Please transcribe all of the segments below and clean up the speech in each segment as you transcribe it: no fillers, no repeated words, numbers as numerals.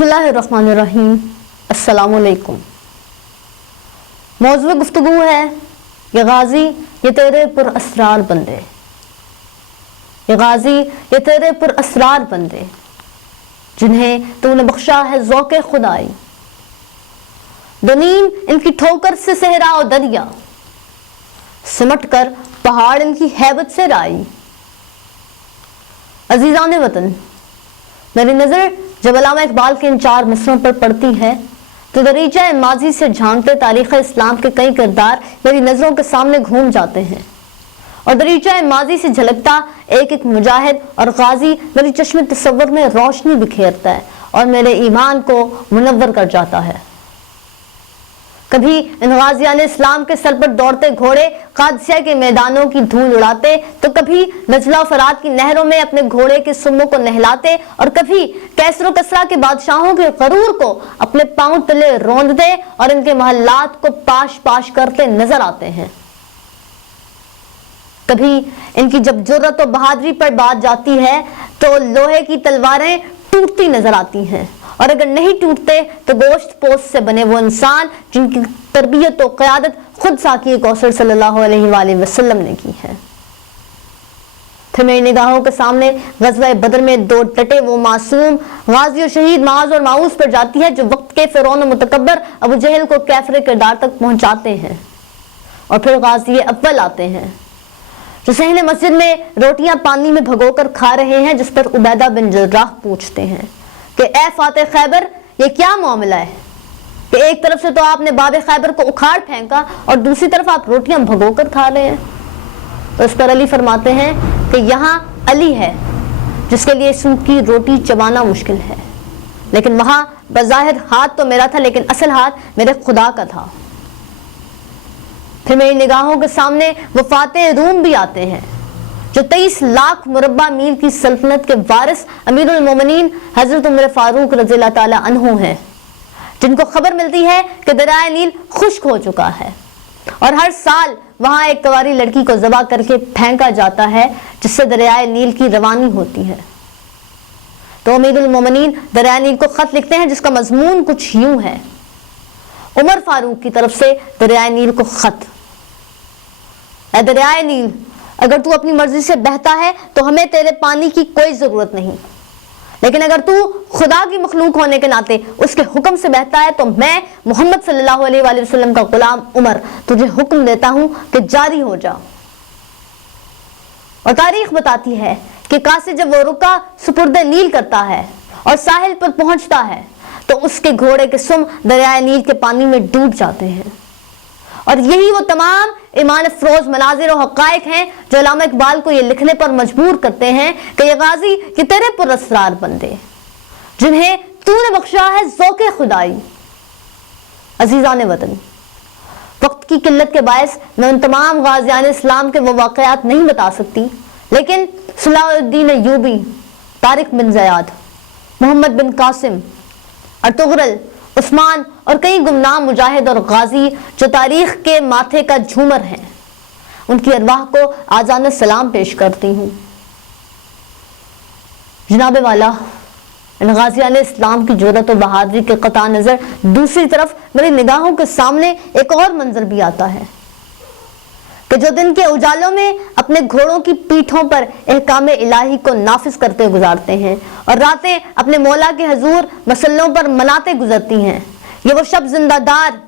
बिस्मिल्लाहिर्रहमानिर्रहीम। अस्सलाम वालेकुम। मौज़ूअ गुफ्तगू है ये गाजी ये तेरे पुरअसरार बंदे, ये गाजी ये तेरे पुरअसरार बंदे जिन्हें तूने बख्शा है ज़ौक़े खुदाई। दनीम इनकी ठोकर से सहरा और दरिया, सिमट कर पहाड़ इनकी हैबत से राई। अजीज़ान वतन, मेरी नज़र जब अल्लामा इकबाल के इन चार मिसरों पर पड़ती है तो दरीचा माजी से झांकते तारीख़ इस्लाम के कई किरदार मेरी नज़रों के सामने घूम जाते हैं और दरीचा माजी से झलकता एक एक मुजाहिद और गाजी मेरी चश्मे तसव्वुर में रोशनी बिखेरता है और मेरे ईमान को मुनव्वर कर जाता है। कभी इन गाजियान इस्लाम के सर पर दौड़ते घोड़े कादसिया के मैदानों की धूल उड़ाते, तो कभी नजला फरात की नहरों में अपने घोड़े के सुम्मों को नहलाते और कभी कैसरो कसरा के बादशाहों के गरूर को अपने पांव तले रौंदते और इनके महल्लात को पाश पाश करते नजर आते हैं। कभी इनकी जब जुर्रत और बहादुरी पर बात जाती है तो लोहे की तलवारें टूटती नजर आती हैं और अगर नहीं टूटते तो गोश्त पोस्ट से बने वो इंसान जिनकी तरबियत और क़यादत खुद साकी कौसर सल्लल्लाहु अलैहि वसल्लम ने की है। फिर मेरी निगाहों के सामने ग़ज़वा बदर में दो डटे वो मासूम गाजी और शहीद माज और माऊस पर जाती है जो वक्त के फ़िरौन मुतकब्बर अबू जहल को कैफरे किरदार तक पहुंचाते हैं। और फिर गाजी अव्वल आते हैं जो सहने मस्जिद में रोटियां पानी में भगोकर खा रहे हैं, जिस पर उबैदा बिन जर्राह पूछते हैं कि ए फाते खैबर, ये क्या मामला है कि एक तरफ से तो आपने बाबे खैबर को उखाड़ फेंका और दूसरी तरफ आप रोटियां भगोकर खा रहे हैं। तो इस पर अली फरमाते हैं कि यहाँ अली है जिसके लिए सूप की रोटी चबाना मुश्किल है, लेकिन वहां बज़ाहिर हाथ तो मेरा था लेकिन असल हाथ मेरे खुदा का था। फिर मेरी निगाहों के सामने वफाते रूम भी आते हैं जो 23 लाख मुरब्बा मील की सल्तनत के वारिस अमीरुल मोमिनीन हजरत उमर फारूक रज़ियल्लाहु ताला अन्हु हैं, जिनको खबर मिलती है कि दरियाए नील खुश्क हो चुका है और हर साल वहां एक कवारी लड़की को ज़बा करके फेंका जाता है जिससे दरियाए नील की रवानी होती है। तो अमीरुल मोमिनीन दरियाए नील को खत लिखते हैं जिसका मजमून कुछ यूं है, उमर फारूक की तरफ से दरियाए नील को खत। ऐ दरियाए नील, अगर तू अपनी मर्जी से बहता है तो हमें तेरे पानी की कोई जरूरत नहीं, लेकिन अगर तू खुदा की मखलूक होने के नाते उसके हुक्म से बहता है तो मैं मोहम्मद सल्लल्लाहु अलैहि वसल्लम का गुलाम उमर तुझे हुक्म देता हूं कि जारी हो जा। और तारीख बताती है कि कासे जब वो रुका सुपुर्दे नील करता है और साहिल पर पहुंचता है तो उसके घोड़े के सुम दरियाए नील के पानी में डूब जाते हैं। और यही वो तमाम ईमान अफरोज मनाजिर और हक़ाइक़ हैं जो अल्लामा इकबाल को ये लिखने पर मजबूर करते हैं कि ये गाजी ये तेरे पुरअसरार बंदे जिन्हें तूने बख्शा है ज़ौक़े खुदाई। अजीज़ान वतन, वक्त की किल्लत के बायस मैं उन तमाम गाज़ियान इस्लाम के वो वाक़यात नहीं बता सकती, लेकिन Salahuddin Ayyubi, Tariq bin Ziyad, Muhammad bin Qasim, Ertugrul, Osman और कई गुमनाम मुजाहिद और गाजी जो तारीख के माथे का झूमर हैं, उनकी अरवाह को आजान सलाम पेश करती हूँ। जनाब वाला, इन गाजियान इस्लाम की जुर्रत और बहादुरी के कता नज़र दूसरी तरफ मेरी निगाहों के सामने एक और मंजर भी आता है कि जो दिन के उजालों में अपने घोड़ों की पीठों पर एहकाम इलाही को नाफिज करते गुजारते हैं और रातें अपने मौला के हजूर मसल्लों पर मनाते गुजरती हैं, ये वो शब जिंदादार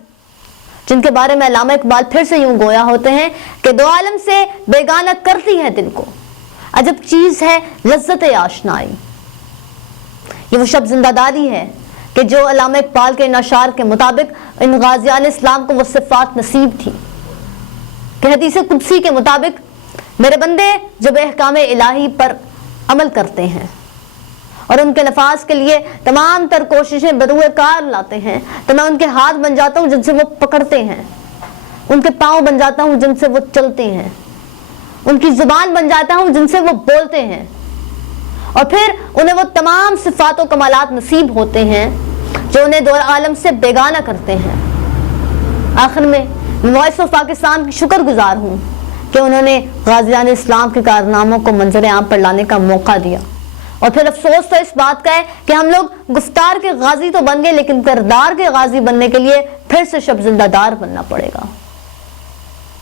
जिनके बारे में अल्लामा इकबाल फिर से यूं गोया होते हैं कि दो आलम से बेगाना करती है दिल को, अजब चीज है लज्जत आशनाई। ये वो शब जिंदादारी है कि जो अल्लामा इकबाल के नशार के मुताबिक इन गाजियान इस्लाम को वो सिफात नसीब थी कि हदीस कुदसी के मुताबिक मेरे बंदे जब अहकाम इलाही पर अमल करते हैं और उनके नफाज के लिए तमाम तर कोशिशें बरूए कार लाते हैं तो मैं उनके हाथ बन जाता हूँ जिनसे वो पकड़ते हैं, उनके पाँव बन जाता हूँ जिनसे वो चलते हैं, उनकी जुबान बन जाता हूँ जिनसे वो बोलते हैं और फिर उन्हें वो तमाम सिफात व कमालात नसीब होते हैं जो उन्हें दो आलम से बेगाना करते हैं। आखिर में वॉइस ऑफ पाकिस्तान की शुक्रगुजार हूँ कि उन्होंने गाजियान इस्लाम के कारनामों को मंजर आम पर लाने का मौका दिया اور پھر افسوس تو اس بات کا ہے کہ ہم لوگ گفتار کے غازی تو بن گئے لیکن کردار کے غازی بننے کے لیے پھر سے شب زندہ دار بننا پڑے گا۔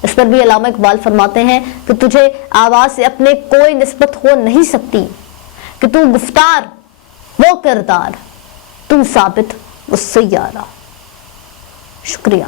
اس پر بھی علامہ اقبال فرماتے ہیں کہ تجھے آواز سے اپنے کوئی نسبت ہو نہیں سکتی، کہ تو گفتار وہ کردار، تو ثابت وہ سیارہ۔ شکریہ۔